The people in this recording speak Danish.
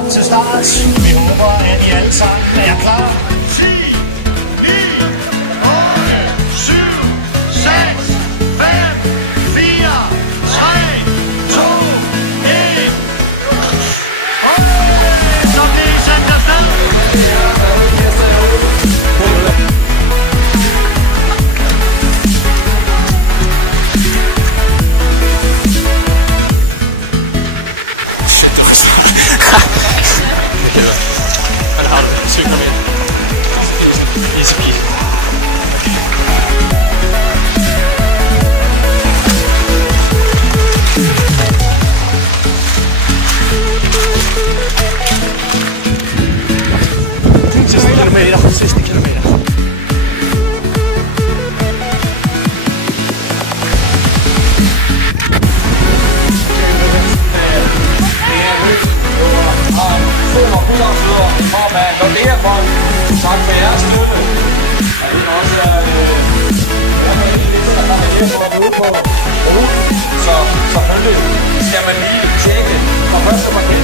klar til start. Vi håber, at I alle sammen er klar. 10, 9, 8, 7, 6, 5, 4, 3, 2, 1. Så det er sendt afsted. Hvordan har du det? 7 km. Easy peasy. Sidste kilometer. Tak for jeres støtte. Og det er også for at være ude på ruten. Så selvfølgelig skal man lige tjekke fra første parket.